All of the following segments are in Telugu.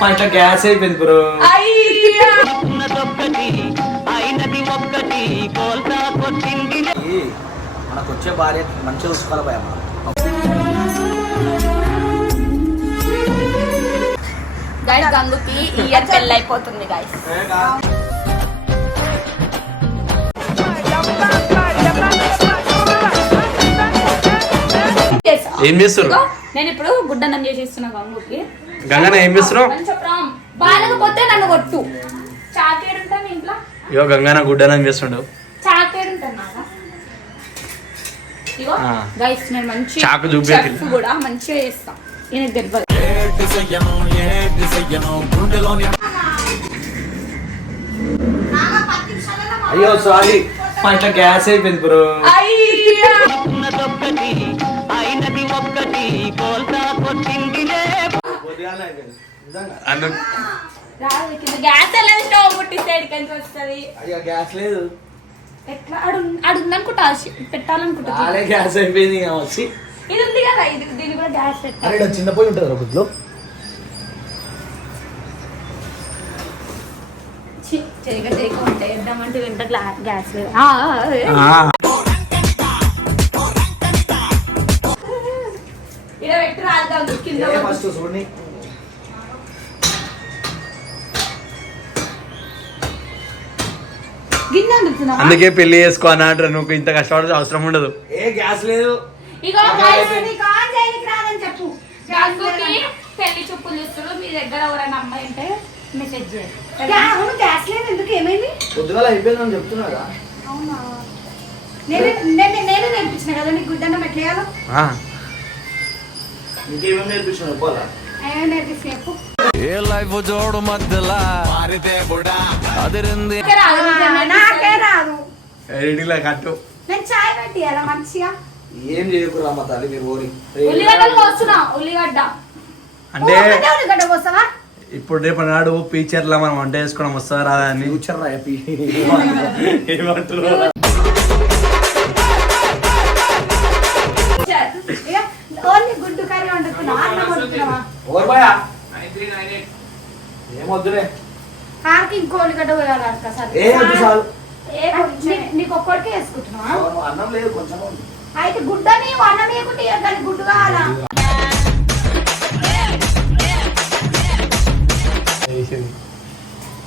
మా ఇట్లా గ్యాస్ అయిపోయింది బ్రో. మనకు వచ్చే భార్య మంచిగా చూసుకోవాలి భయ గైస్ గంగుకి ఇయర్ పెళ్ళి అయిపోతుంది గైస్ ఏం చేస్తుర్రు? నేను ఇప్పుడు గుడ్డన్నం చేసి ఇస్తున్నా గంగుకి. గంగన ఏం చేస్తున్నావు? మంచి ప్రాం బాగాలేకపోతే నన్ను కొట్టు. చాకేడు ఉంటా మీ ఇంట్లో? ఇగో గంగన గుడ్డనం చేస్తుండు? చాకేడు ఉంటాను నాన్న. ఇగో ఆ. గైస్ నేను మంచి చాకు కూడా మంచిగా చేస్తా. తెలియదు అయ్యో సారీ మా ఇట్లా గ్యాస్ అయిపోయింది బ్రో అయ్యా. అందు రాదు గ్యాస్ వెళ్ళదు స్టవ్ ముట్టిస్తే ఎక్కడికి వస్తుంది. అయ్యో గ్యాస్ లేదు. ఎట్లా? అడు అడుగుందనుకుంటా పెట్టాలనుకుంటా. గ్యాస్ అయిపోయింది ఇక వచ్చి. ఇది ఉంది కదా ఇది దీని కూడా గ్యాస్ పెట్టాలి. చిన్న పోయి ఉంటుంది ఒకటిలో ఉంటాయి వేద్దామంటే వెంట గ్యాస్ లేదు. ఈడ పెట్టి రాదు కాదు. ఫస్ట్ చూడండి. అందుకే పెళ్ళి చేసుకో అని అంటారు. నువ్వు ఇంత కష్టపడాల్సిన అవసరం ఉండదు. ఏ గ్యాస్ లేదు. ఇగో గ్యాస్ చెప్పు. గంగుకి పెళ్ళి చూపులు చూస్తారు మీ దగ్గర ఎవరైనా అమ్మాయి ఉంటే మెసేజ్ చేయండి అవును గ్యాస్ లేదు. ఎందుకు? ఏమైంది? పొద్దుగాల అయిపోయిందని చెప్తున్నారా? అవునా? నేనే నేనే నేనే నేర్పించిన కదా నీకు గుడ్డన్నం ఎట్లా వేయాలో ఆ, ఇంకేమేమి నేర్పించిన చెప్పాలా ఏమేమి చెప్పు. ఏ లైఫ్ జోడు మధ్యలా? అదిరింది. ఎడిటింగ్లో కట్టు. నేను చాయ్ పెట్టి మంచిగా? ఏం చేయకురా మా తల్లి మీరు ఓరి. ఉల్లిగడ్డలు కోస్తున్నా ఉల్లిగడ్డ. అంటే ఉల్లిగడ్డ కోసమా ఇప్పుడు రేపు నాడు ఫ్యూచర్లో మనం వంట చేసుకోవడం వస్తుందా రాదా అని. ఫ్యూచర్ ఏమంటారు గుడ్డు కర్రీ వండుకున్నావా ఏమొద్దులే. సరే. ఏ వద్దు చాలు నీకు ఒక్కడికే అన్నం లేదు కొంచెం. అయితే గుడ్డని అన్నం వేయకుంటే కానీ గుడ్డు కావాలా?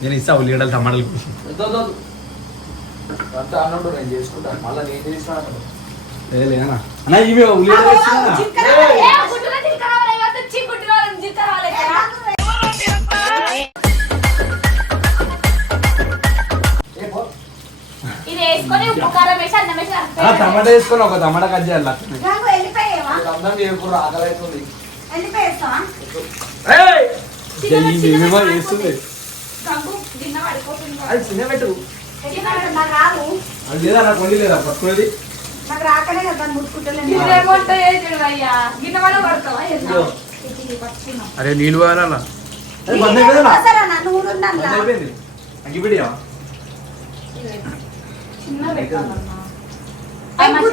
నేను ఇస్తా ఉల్లిగడ్డలు టమాటాలు వద్దు. అంతా అన్నం నేను చేసుకుంటాను మళ్ళీ నేను చేసిన ఏ లేనా అన్న. ఇవి ఉల్లిగడ్డలు వేసుకొని ఉప్పు కారం వేసి అన్నం వేసి ఆ. టమాటా వేసుకొని ఒక టమాటా కట్ చేయాలి అట్లనే. నాకు వెళ్ళిపోయావా అన్నం చేయకూడదు ఆకలి అవుతుంది వెళ్ళిపోయేస్తావా ఏయ్! చిన్న ఇది చిన్న ఏమేమో చిన్న వేస్తుంది గంగు గిన్నె పడిపోతుంది అది చిన్న పెట్టు. ఎట్లా నాకు రాదు. అది లేదా నాకు వండి లేదా పట్టుకునేది. నాకు రాకనే కదా చేసాడు అయ్యా. వల్ల పడతావా. అరే నీళ్ళు అయిపోయిందా? సరే నన్ను ఊరున్నాను బంద్ అయిపోయింది. అగ్గిపెట్టియా? చిన్న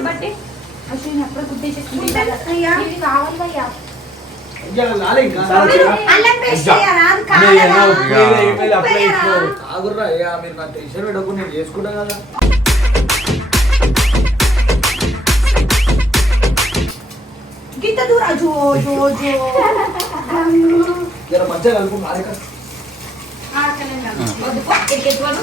బట్టి అసలు ఎప్పుడు మీరు నాకు టెన్షన్ పెట్టకు నేను చేసుకుంటా కదా. గిట్ట దూరా జో జో జో. జర మంచిగా కలుపు వద్దు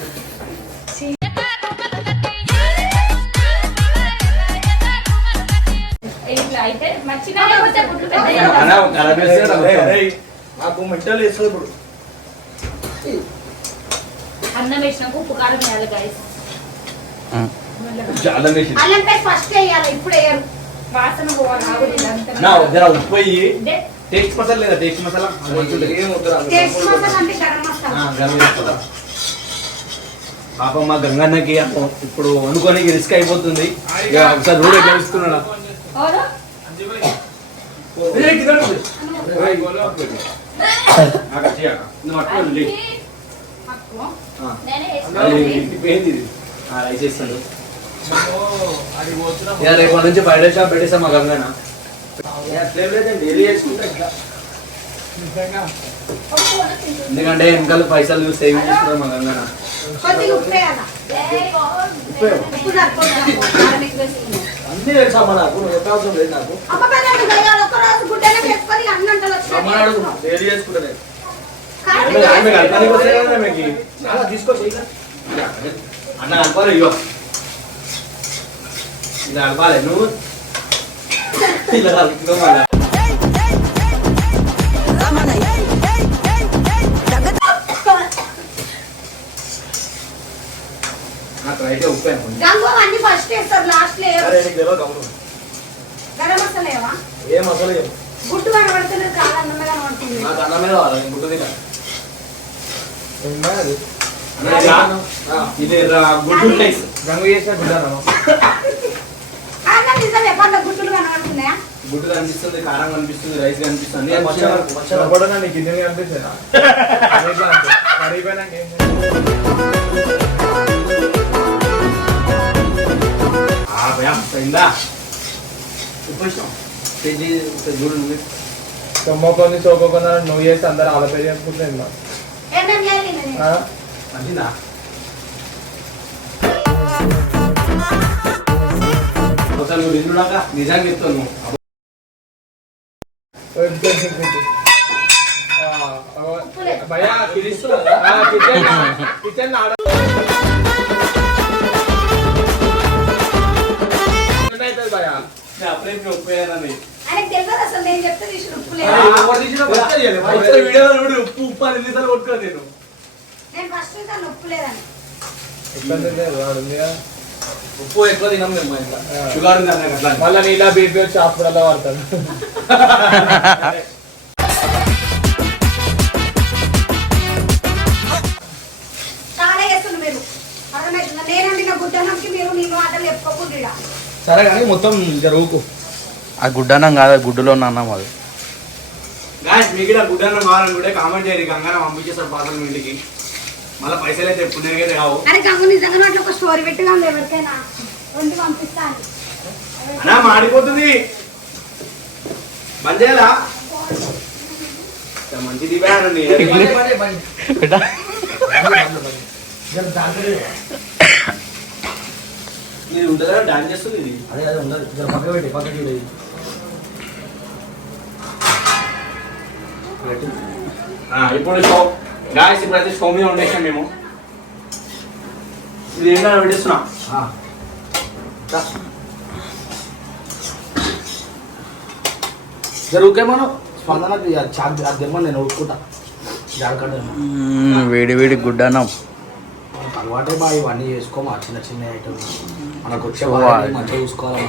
నాకు వేస్తుంది ఇప్పుడు. అన్నం వేసినాక ఉప్పు కారం వేయాలి వేసి. అల్లం పేస్ట్ ఫస్ట్ వేయాలి ఇప్పుడు వేయరు. వాసన పోవాలి జర ఉప్పు అయ్యి ఇదే. టేస్ట్ మసాలా లేదా? టేస్ట్ టేస్ట్ అంటే గరం ఆ, మసాలా గరం మసాలా. పాపం మా గంగన్నకి అప్పు- ఇప్పుడు వండుకోనికి రిస్క్ అయిపోతుంది. ఇక ఒకసారి రోడ్ ఇస్తున్నాడా అక్కు. నేనే. ఏంది? ఆ, రైస్ ఇక రేపటి నుంచి బయట షాప్ పెట్టేసా మా ఇంకా ఎందుకంటే వెనకాల పైసలు సేవింగ్ చేసుకుంటాం మా కొద్దిగా ఉప్పే అన్ని తెలుసా అమ్మ నాకు నువ్వు చెప్పే అవసరం లేదు నాకు. అమ్మ పెద్దలు కలగాలి ఒక్క రోజు గుడ్డనే వేసుకొని అన్నంటలు అమ్మని అడుగు గంగు అన్ని ఫస్ట్ వేస్తారు లాస్ట్లో ఏం గుడ్డు అన్నమే కనబడుతుంది. నాకు అన్నమే కావాలి నేను గుడ్డు తిన అన్న, ఇలా ఇది రా- గుడ్డు రైస్ గంగు చేసిన గుడ్డ అన్న నిజమే పండ్ల గుడ్డులు కనబడుతున్నాయా? గుడ్డు కనిపిస్తుంది కారం కనిపిస్తుంది రైస్ కనిపిస్తుంది. కనిపిస్తుంది. మచ్చ నీకు గిన్నె కనిపిస్తుంది? ఆ, భయం, అయిందా? ఉప్పు ఇష్టం. కేజీ ఒకసారి చూడు నువ్వు. తొమ్మకొని చోకోకుండా నువ్వు చేసి అందరు ఆలపే చేసుకుంటున్నా. మంచిదా? ఒకసారి నువ్వు తింటున్నాక నిజంగా చెప్తాను నువ్వు. భయా కిచెన్ కిచెన్ ఆడ ఉప్పు ఉప్పు అని ఎన్నిసార్లు నేను ఉప్పు ఎక్కువ తినం మేము షుగర్ ఉంది అన్నకి అట్లా మళ్ళీ నీలా బీపీ వచ్చి హాస్పిటల్లో వాడతాను సరే కానీ మొత్తం జరుగుకు ఆ గుడ్డనం కాదు గుడ్డులో ఉన్న అన్నం అది. గాయస్ మీకు కూడా గుడ్ అన్న కావాలనుకుంటే కామెంట్ చేయరు గంగాన పంపించేస్తారు మీ ఇంటికి మళ్ళీ పైసలు అయితే పుణ్యానికి రావు. అరే గంగు నిజంగా అట్లా ఒక స్టోరీ పెట్టుగా ఉంది ఎవరికైనా? వండి పంపిస్తాను. అన్నా మాడిపోతుంది. బంద్ చేయాలా? మంచిది ఇది ఉంటుందా? డాన్స్ చేస్తుంది ఇది? అదే అదే ఉండదు పక్క పెట్టి పక్క చూడేది ఇప్పుడు షో గాయస్ ఇప్పుడు అయితే షో మీద ఉండేసాం మేము. ఇది ఏంటో పెట్టిస్తున్నా. జరుగుకే మనం స్పందనకి చాక్ అద్దెమ్మని నేను మ్మ్, వేడి వేడి గుడ్డనం మనకు అలవాటే బా ఇవన్నీ చేసుకోమా చిన్న చిన్న ఐటమ్ మనకు వచ్చే. మంచిగా చూసుకోవాలి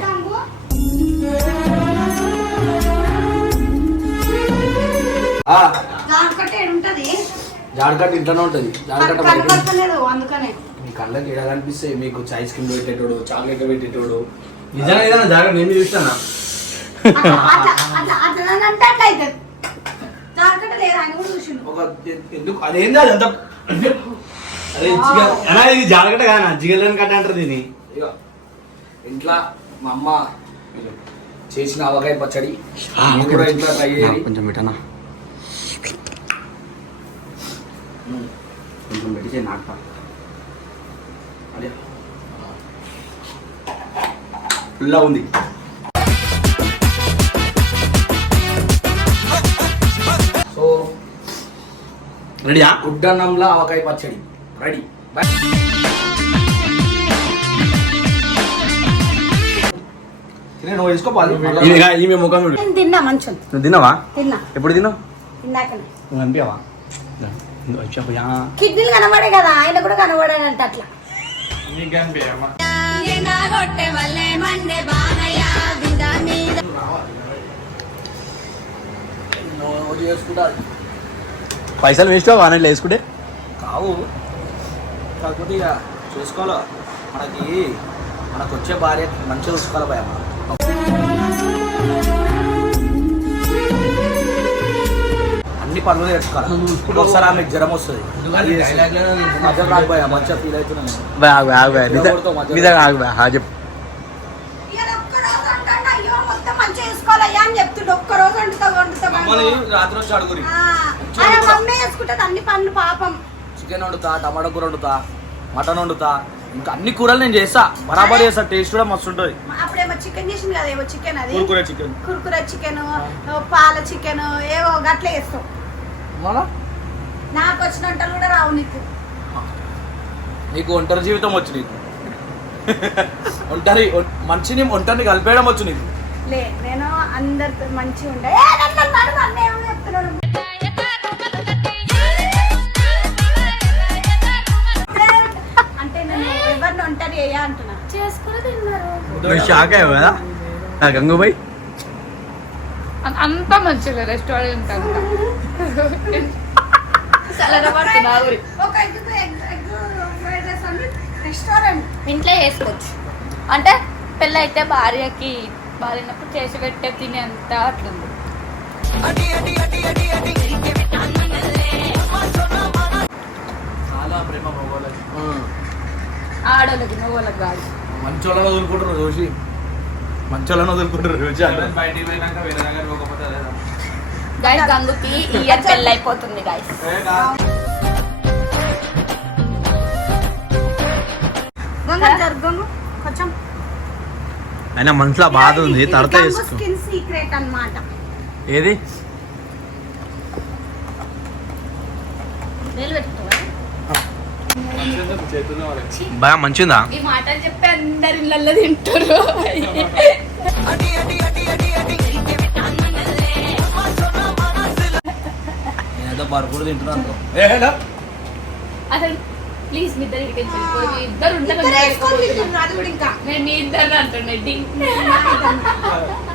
జాడకట్ట ఇంట్లోనే ఉంటుంది. కనబడతలేదు అందుకనే. మీ కళ్ళకి కనిపిస్తాయి మీకు ఐస్ క్రీమ్ పెట్టేటోడు చాక్లెట్ పెట్టేటోడు. నిజంగా ఏదైనా జాగ్రత్త నేను చూస్తానా? ఎందుకు? అదేంది అది? అంత అరే ఇది జాగ్రత్త కానా జిగలని కట్ట అంటారు దీన్ని. ఇక ఇంట్లో మా అమ్మ చేసిన ఆవకాయ పచ్చడి కూడా ఇంట్లో ట్రై చేయాలి కొంచెం పెట్టనా? పెట్టి నాటుతా అదే ఫుల్లా ఉంది సో రెడీయా ఆవకాయ పచ్చడి రెడీ నేను వేసుకోవాలి ఈమె ముఖం తిన్నా మంచం. నువ్వు తిన్నావా? తిన్నా. ఎప్పుడు తిన్నావు? ఇందాకనే నువ్వు కిడ్నీలు కనబడే కదా ఆయన కూడా కనబడాడంట అట్లా. పైసలు వేస్ట్ వానట్లు వేసుకుంటే కావు. కాకపోతే ఇక చూసుకోవాలా? మనకి మనకు వచ్చే భార్య మంచిగా చూసుకోవాలి భయ పనులు నేర్చుకోవాలి. ఇప్పుడు ఒకసారి ఆమెకు జ్వరం వస్తుంది. మధ్య మంచిగా ఫీల్ అవుతున్నాను చెప్పు. రాత్రి వచ్చి అడుగురి. అన్ని పనులు పాపం. చికెన్ వండుతా టమాటా కూర వండుతా మటన్ వండుతా ఇంకా అన్ని కూరలు నేను చేస్తా. బరాబర్ చేస్తా టేస్ట్ కూడా మస్తు ఉంటుంది. అప్పుడేమో చికెన్ చేసింది కదా ఏమో చికెన్ అది. కూర చికెన్ కుర్కుర చికెన్ పాల చికెన్ ఏవో గట్లే వేస్తాం మళ్ళా నాకు వచ్చిన వంటలు కూడా రావు నీకు. నీకు ఒంటరి జీవితం వచ్చు నీకు. ఒంటరి మనిషిని ఒంటరిని కలిపేయడం వచ్చు నీకు. లే నేను అందరితో మంచిగా ఉండే. అంటే నేను ఎవరిని ఒంటరి అయ్యా అంటున్నా. ఆ గంగుబాయ్? అంతా మంచిగా రెస్టారెంట్ అంతా. ఇంట్లో చేసుకోవచ్చు. అంటే పెళ్ళైతే భార్యకి బాగాలేనప్పుడు చేసి పెట్టే తినే అంత అట్లుంది. ఆడోళ్ళకి మగవాళ్ళకి కాదు. మంచోళ్ళని వదులుకుంటారు చూసి మంచోళ్ళని వదులుకుంటారు అంటారు. బయటికి పోయినాక వేరే దగ్గర పోకపోతే గైస్ గంగుకి ఇయర్ పెళ్ళి అయిపోతుంది గైస్ కొంచెం. అయినా మనసులో బాధ ఉంది తర్వాత చేసుకో స్కిన్ సీక్రెట్ అన్నమాట. ఏది? బాగా మంచిదా ఈ మాటలు చెప్పి అందరి ఇళ్ళల్లో తింటారు అసలు ప్లీజ్ మీ ఇద్దరు ఇక్కడికి వెళ్ళిపోయి మీ ఇద్దరు ఉండగా ఇంకా. నేను మీ ఇద్దరు అంటుండే డింగ్